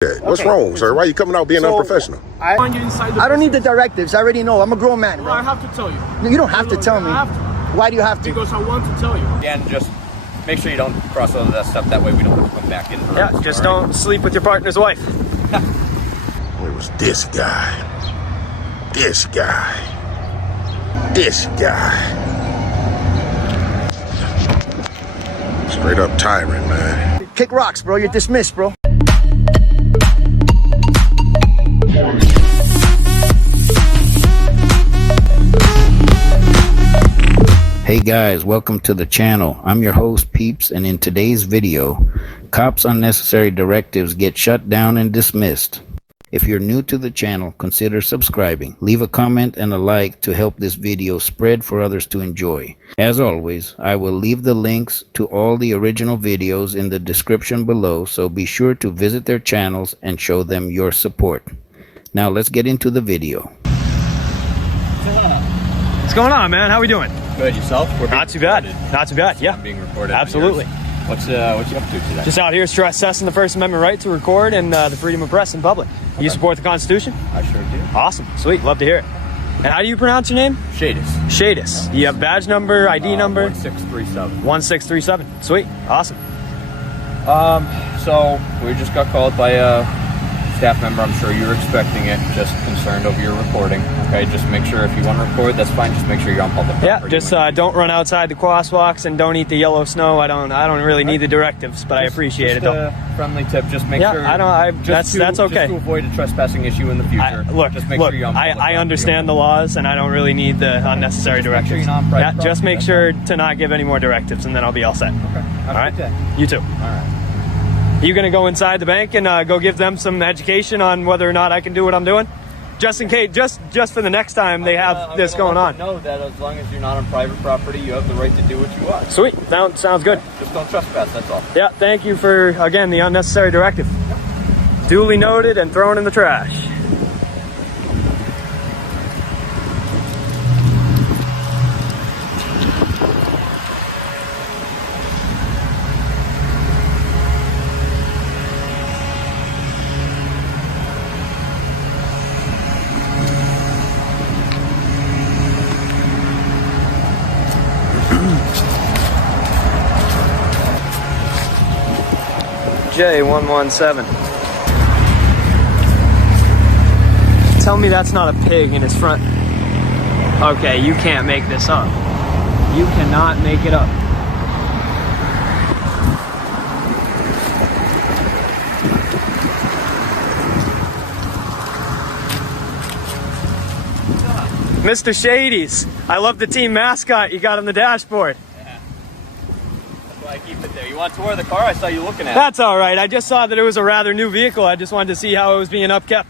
What's wrong, sir? Why are you coming out being unprofessional? I want you inside the I don't need the directives. I already know. I'm a grown man, Well, bro. I have to tell you. You don't have to tell me. I have to. Why do you have to? Because I want to tell you. Again, just make sure you don't cross over that stuff. That way we don't have to come back in. Yeah, just don't sleep with your partner's wife. It was this guy. This guy. This guy. Straight up tyrant, man. Kick rocks, bro. You're dismissed, bro. Hey guys, welcome to the channel. I'm your host Peeps, and in today's video, cops' unnecessary directives get shut down and dismissed. If you're new to the channel, consider subscribing. Leave a comment and a like to help this video spread for others to enjoy. As always, I will leave the links to all the original videos in the description below, so be sure to visit their channels and show them your support. Now let's get into the video. What's going on, man? How we doing? Good, yourself? Not too bad. Not too bad, yeah. I'm being recorded. Absolutely. What you up to today? Just out here assessing the First Amendment right to record and the freedom of press in public. Okay. You support the Constitution? I sure do. Awesome. Sweet. Love to hear it. And how do you pronounce your name? Shadis. Shadis. You have badge number, ID number? 1637. 1637. Sweet. Awesome. So we just got called by a staff member. I'm sure you were expecting it. Just concerned over your recording. Okay, just make sure if you want to record, that's fine. Just make sure you're on public property. Yeah, just don't run outside the crosswalks and don't eat the yellow snow. I don't really need the directives, but I appreciate it though. A friendly tip. Just make sure. That's okay. Just to avoid a trespassing issue in the future. Just make sure you're on public I understand the laws, and I don't really need the unnecessary directives. Make sure you're not on private property. Just make sure to not give any more directives, and then I'll be all set. Okay. All right. You too. All right. You gonna go inside the bank and go give them some education on whether or not I can do what I'm doing, just in case, just for the next time they have this going on. Know that as long as you're not on private property, you have the right to do what you want. Sweet. Sounds good. Just don't trespass. That's all. Yeah. Thank you for again the unnecessary directive. Duly noted and thrown in the trash. J117. Tell me that's not a pig in his front. Okay, you can't make this up. You cannot make it up. Mr. Shadys, I love the team mascot you got on the dashboard. I keep it there. You want to tour the car? I saw you looking at it. That's all right. I just saw that it was a rather new vehicle. I just wanted to see how it was being upkept.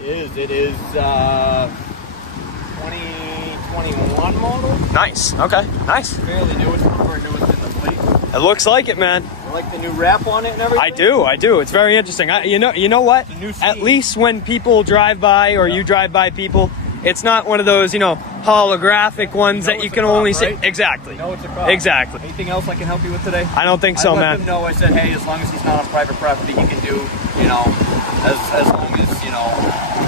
It is 2021 model. Nice. Okay. Nice. Fairly new. It's one of our newest in the fleet. It looks like it, man. You like the new wrap on it and everything? I do. It's very interesting. You know what? At least when people drive by or you drive by people, it's not one of those, holographic ones that you can only see. Right? Exactly. No, it's a car. Exactly. Anything else I can help you with today? I don't think so, man. I let them know. I said, hey, as long as he's not on private property, he can do, as long as,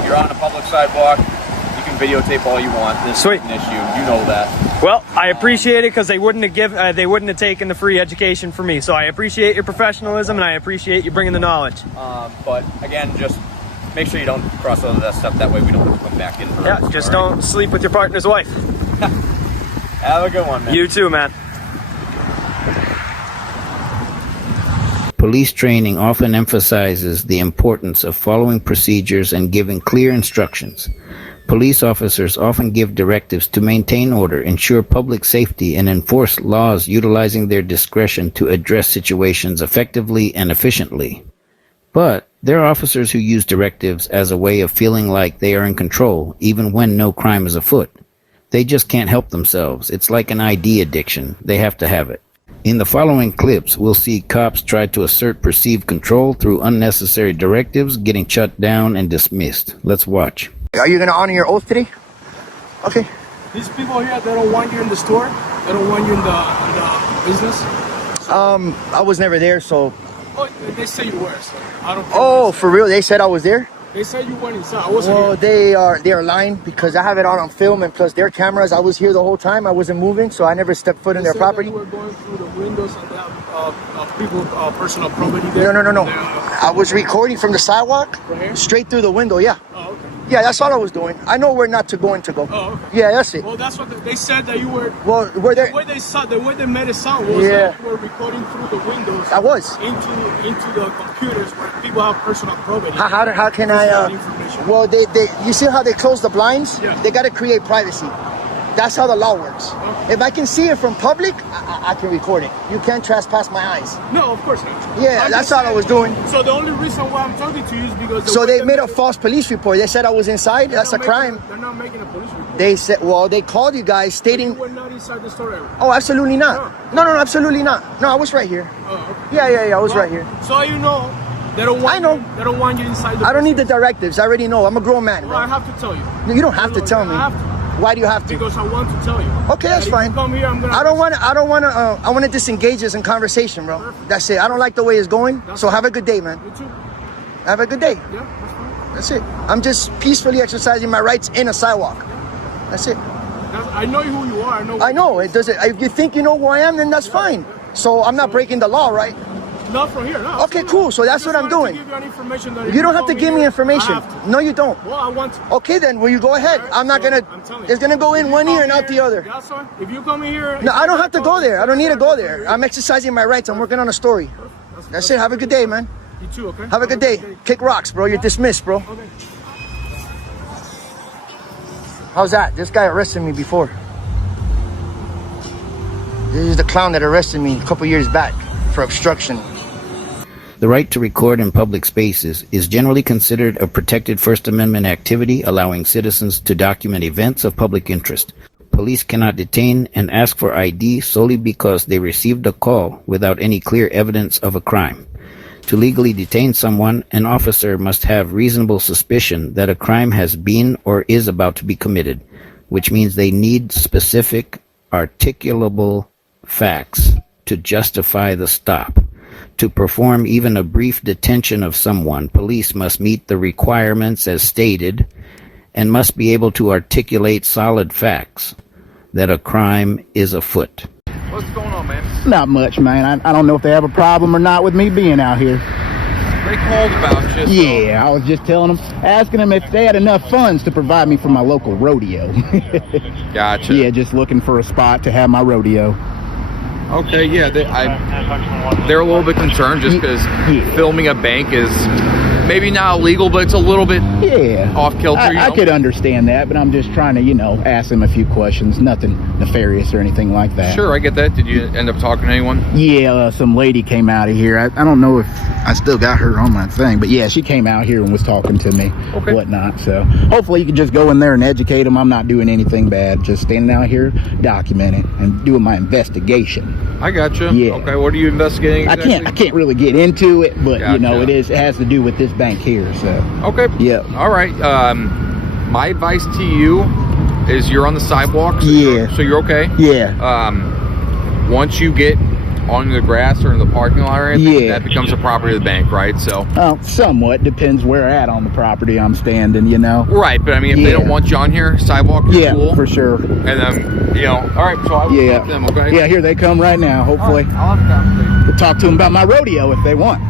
you're on a public sidewalk, you can videotape all you want. This Sweet. is an issue. You know that. Well, I appreciate it because they wouldn't have taken the free education for me. So I appreciate your professionalism and I appreciate you bringing the knowledge. But again, just make sure you don't cross over that stuff. That way we don't have to come back in. Yeah, just don't sleep with your partner's wife. Have a good one, man. You too, man. Police training often emphasizes the importance of following procedures and giving clear instructions. Police officers often give directives to maintain order, ensure public safety, and enforce laws utilizing their discretion to address situations effectively and efficiently. But there are officers who use directives as a way of feeling like they are in control, even when no crime is afoot. They just can't help themselves. It's like an ID addiction. They have to have it. In the following clips, we'll see cops try to assert perceived control through unnecessary directives, getting shut down and dismissed. Let's watch. Are you going to honor your oath today? Okay. These people here, they don't want you in the store. They don't want you in the business. I was never there, so Oh, they say you were, so I don't. Oh, for real? They said I was there? They said you went inside. I wasn't Well, here. they are lying because I have it on film and plus their cameras. I was here the whole time. I wasn't moving, so I never stepped foot in They their said property. that you were going through the windows and have people personal property there. No. They, I was recording from the sidewalk, Right here? straight through the window. Yeah, oh, okay. yeah, that's all I was doing. I know where not to go. Oh, okay. Yeah, that's it. Well, that's what they said that you were. Well, were there? The way they made it sound was Yeah. that you were recording through the windows. I was. into the computers where people have personal property. How can That's I? that information. Well, they you see how they close the blinds? Yeah. They got to create privacy. That's how the law works. Okay. If I can see it from public, I can record it. You can't trespass my eyes. No, of course not. Yeah, I'm that's just all I was doing. So the only reason why I'm talking to you is because So they made a false police report. They said I was inside. That's a crime. They're not making a police report. They said, well, they called you guys You stating, were not inside the store area. oh, absolutely not. No, absolutely not. No, I was right here. Oh, okay. Yeah, I was right here. So you know, they don't want. I know. They don't want you inside the. I don't need the business. directives. I already know. I'm a grown man, Well, I bro. have to tell you. No, you don't have to tell me. I have to. Why do you have to? Because I want to tell you. Okay, that's That if fine. You come here, I'm gonna. I don't want to. I want to disengage us in conversation, bro. Perfect. That's it. I don't like the way it's going. That's So fine. have a good day, man. You too. Have a good day. Yeah, that's fine. That's it. I'm just peacefully exercising my rights in a sidewalk. That's it. I know who you are. I know. It doesn't. If you think you know who I am, then that's fine. So I'm not breaking the law, right? Not from here. No. Okay, cool. So that's what I'm doing. Give you any information that if You don't have to come give me here, information. I have to. No, you don't. Well, I want to. Okay, then. Well, you go ahead. I'm not gonna. I'm telling you. It's gonna go in If one you ear come and out the here, other. That's fine. If you come in here. No, I don't have to go there. I don't need to go there. I'm exercising my rights. I'm working on a story. That's it. Have a good day, man. You too. Okay. Have a good day. Kick rocks, bro. You're dismissed, bro. Okay. How's that? This guy arrested me before. This is the clown that arrested me a couple years back for obstruction. The right to record in public spaces is generally considered a protected First Amendment activity, allowing citizens to document events of public interest. Police cannot detain and ask for ID solely because they received a call without any clear evidence of a crime. To legally detain someone, an officer must have reasonable suspicion that a crime has been or is about to be committed, which means they need specific, articulable facts to justify the stop. To perform even a brief detention of someone, police must meet the requirements as stated and must be able to articulate solid facts that a crime is afoot. What's going on, man? Not much, man. I don't know if they have a problem or not with me being out here. They called about you. So Yeah, I was just telling them, asking them if they had enough funds to provide me for my local rodeo. Gotcha. Yeah, just looking for a spot to have my rodeo. Okay, yeah, they're a little bit concerned just because Yeah. filming a bank is maybe not illegal, but it's a little bit Yeah. off kilter. I could understand that, but I'm just trying to, ask them a few questions. Nothing nefarious or anything like that. Sure, I get that. Did you end up talking to anyone? Yeah, some lady came out of here. I don't know if I still got her on my thing, but yeah, she came out here and was talking to me, Okay. whatnot. So hopefully you can just go in there and educate them. I'm not doing anything bad, just standing out here documenting and doing my investigation. I gotcha. Yeah. Okay, what are you investigating exactly? I can't really get into it, but Gotcha. it has to do with this bank here. So Okay. yeah. All right. My advice to you is you're on the sidewalk. So Yeah. so you're okay. Yeah. Once you get on the grass or in the parking lot or anything, Yeah. that becomes a property of the bank, right? So. Somewhat depends where at on the property I'm standing, Right, but I mean, if they Yeah. don't want you on here, sidewalk is Yeah, cool. for sure. And then, all right, so I will Yeah. talk to them, okay? Yeah, here they come right now, hopefully. I'll have a conversation. We'll talk to them about my rodeo if they want.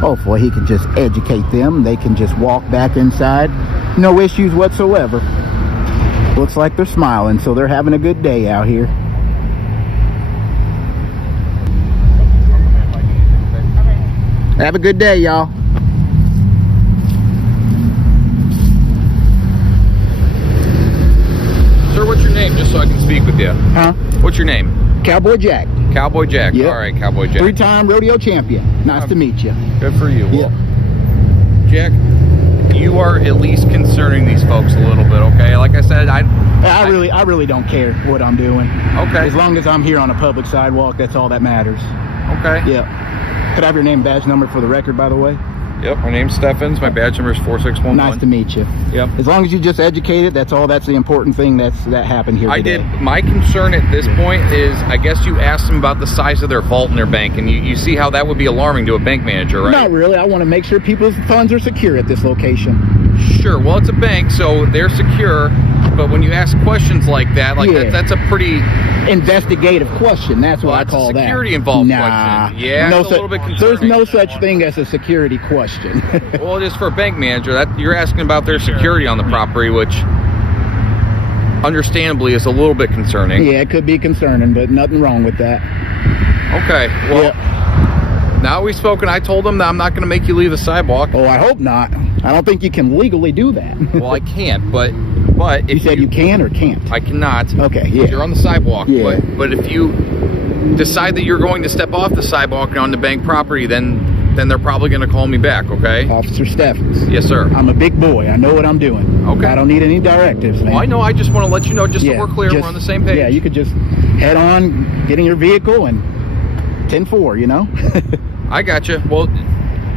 Hopefully he can just educate them. They can just walk back inside. No issues whatsoever. Looks like they're smiling, so they're having a good day out here. Have a good day, y'all. Sir, what's your name, just so I can speak with you? Huh? What's your name? Cowboy Jack. Cowboy Jack. Yep. All right, Cowboy Jack. 3-time rodeo champion. Nice to meet you. Good for you. Yeah. Well, Jack, you are at least concerning these folks a little bit, okay? Like I said, I really don't care what I'm doing. Okay. As long as I'm here on a public sidewalk, that's all that matters. Okay. Yeah. Could I have your name, badge number for the record, by the way? Yep, my name's Steffens. My badge number is 4611. Nice to meet you. Yep. As long as you just educated, that's all. That's the important thing that happened here I today. did. My concern at this point is, I guess you asked them about the size of their vault in their bank, and you see how that would be alarming to a bank manager, right? Not really. I want to make sure people's funds are secure at this location. Sure. Well, it's a bank, so they're secure. But when you ask questions like that, that's a pretty investigative question. That's what I call that. Security involved Nah, question. Yeah, it's a little bit concerning. There's no such thing as a security question. Well, it is for a bank manager. That you're asking about their security on the property, which understandably is a little bit concerning. Yeah, it could be concerning, but nothing wrong with that. Okay. Well, now we've spoken. I told them that I'm not going to make you leave the sidewalk. Oh, I hope not. I don't think you can legally do that. Well, I can't, but if you said you can or can't? I cannot. Okay, yeah. You're on the sidewalk. Yeah. But if you decide that you're going to step off the sidewalk on the bank property, then they're probably going to call me back, okay? Officer Steffens. Yes, sir. I'm a big boy. I know what I'm doing. Okay. I don't need any directives, man. Well, I know. I just want to let you know, just so we're clear, we're on the same page. Yeah, you could just head on, get in your vehicle, and 10-4, you know? I got you. Well,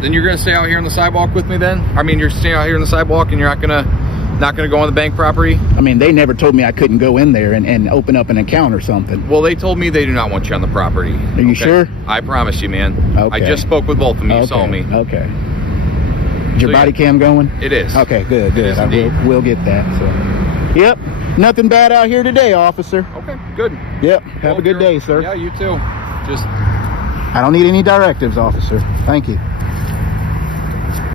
then you're going to stay out here on the sidewalk with me then? I mean, you're staying out here on the sidewalk and you're not going to go on the bank property? I mean, they never told me I couldn't go in there and open up an account or something. Well, they told me they do not want you on the property. Are you sure? I promise you, man. Okay. I just spoke with both of them. You saw me. Okay. Is your body cam going? It is. Okay, good. It is indeed. We'll get that. So, yep. Nothing bad out here today, officer. Okay, good. Yep. Have a good day, sir. Yeah, you too. Just... I don't need any directives, officer. Thank you.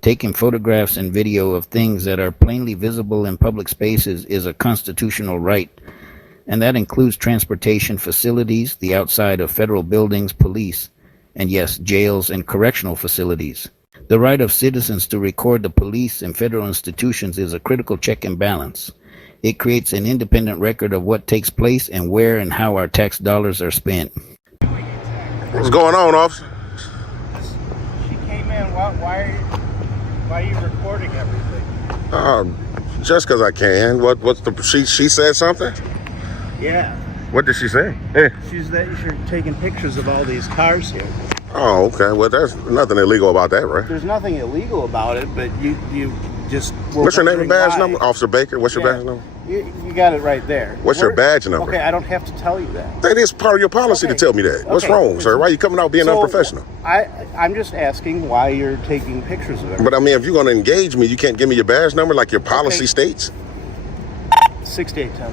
Taking photographs and video of things that are plainly visible in public spaces is a constitutional right, and that includes transportation facilities, the outside of federal buildings, police, and yes, jails and correctional facilities. The right of citizens to record the police and federal institutions is a critical check and balance. It creates an independent record of what takes place and where and how our tax dollars are spent. What's going on, officer? She came in. Why are you recording everything? Just because I can. What's the... She said something? Yeah. What did she say? Hey. She's that you're taking pictures of all these cars here. Oh, okay. Well, there's nothing illegal about that, right? There's nothing illegal about it, but you just... What's your name and badge number? Officer Baker, what's your badge number? You got it right there. What's your badge number? Okay, I don't have to tell you that. That is part of your policy to tell me that. What's wrong, sir? Why are you coming out being unprofessional? I'm just asking why you're taking pictures of it. But I mean, if you're going to engage me, you can't give me your badge number like your policy states? 6810.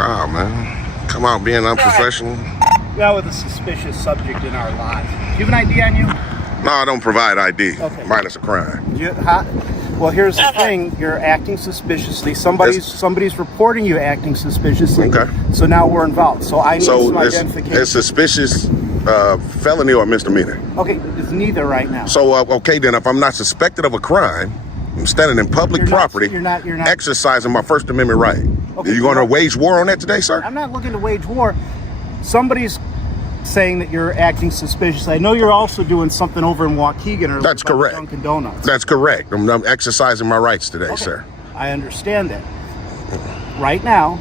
Oh, man. Come out being unprofessional. Now with a suspicious subject in our lot. Do you have an ID on you? No, I don't provide ID. Okay. Minus a crime. Well, here's the thing. You're acting suspiciously. Somebody's reporting you acting suspiciously. Okay. So now we're involved. So I need some identification. It's suspicious felony or misdemeanor. Okay, it's neither right now. So, okay, then, if I'm not suspected of a crime, I'm standing in public property, You're not exercising my First Amendment right. Okay, Are you going to wage war on that today, sir? I'm not looking to wage war. Somebody's saying that you're acting suspicious. I know you're also doing something over in Waukegan or That's correct. Dunkin' Donuts. That's correct. I'm exercising my rights today, sir. I understand that. Right now,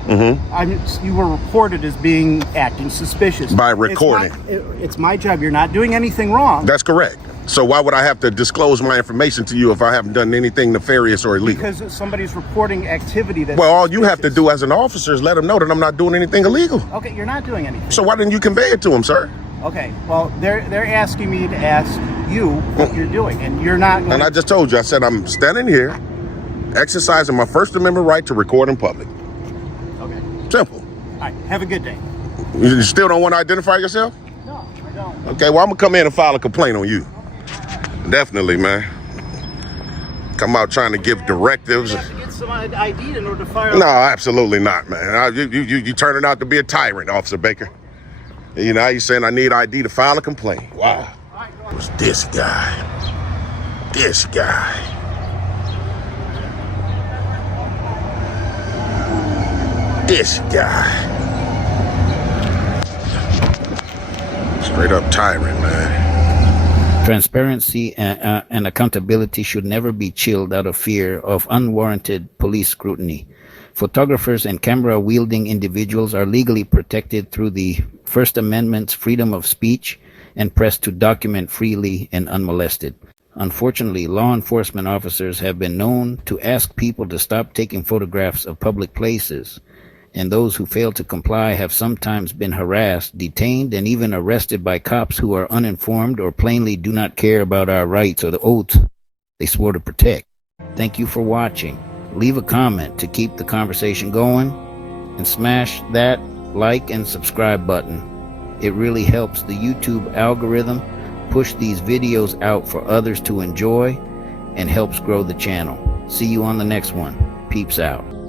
you were reported as being acting suspicious. By recording. It's my job. You're not doing anything wrong. That's correct. So why would I have to disclose my information to you if I haven't done anything nefarious or illegal? Because somebody's reporting activity that's Well, all you have to suspicious. do as an officer is let them know that I'm not doing anything illegal. Okay, you're not doing anything. So why didn't you convey it to them, sir? Okay, well, they're asking me to ask you what you're doing, and you're not going And I just told you, I said I'm standing here, exercising my First Amendment right to record in public. Okay. Simple. All right, have a good day. You still don't want to identify yourself? No, I don't. Okay, well, I'm going to come in and file a complaint on you. Definitely, man. Come out trying to give directives. You have to get some ID in order to fire. No, absolutely not, man. You turning out to be a tyrant, Officer Baker. You know, you saying I need ID to file a complaint. Wow. It was this guy. This guy. This guy. Straight up tyrant, man. Transparency and accountability should never be chilled out of fear of unwarranted police scrutiny. Photographers and camera-wielding individuals are legally protected through the First Amendment's freedom of speech and press to document freely and unmolested. Unfortunately, law enforcement officers have been known to ask people to stop taking photographs of public places, and those who fail to comply have sometimes been harassed, detained, and even arrested by cops who are uninformed or plainly do not care about our rights or the oaths they swore to protect. Thank you for watching. Leave a comment to keep the conversation going, and smash that like and subscribe button. It really helps the YouTube algorithm push these videos out for others to enjoy and helps grow the channel. See you on the next one. Peeps out.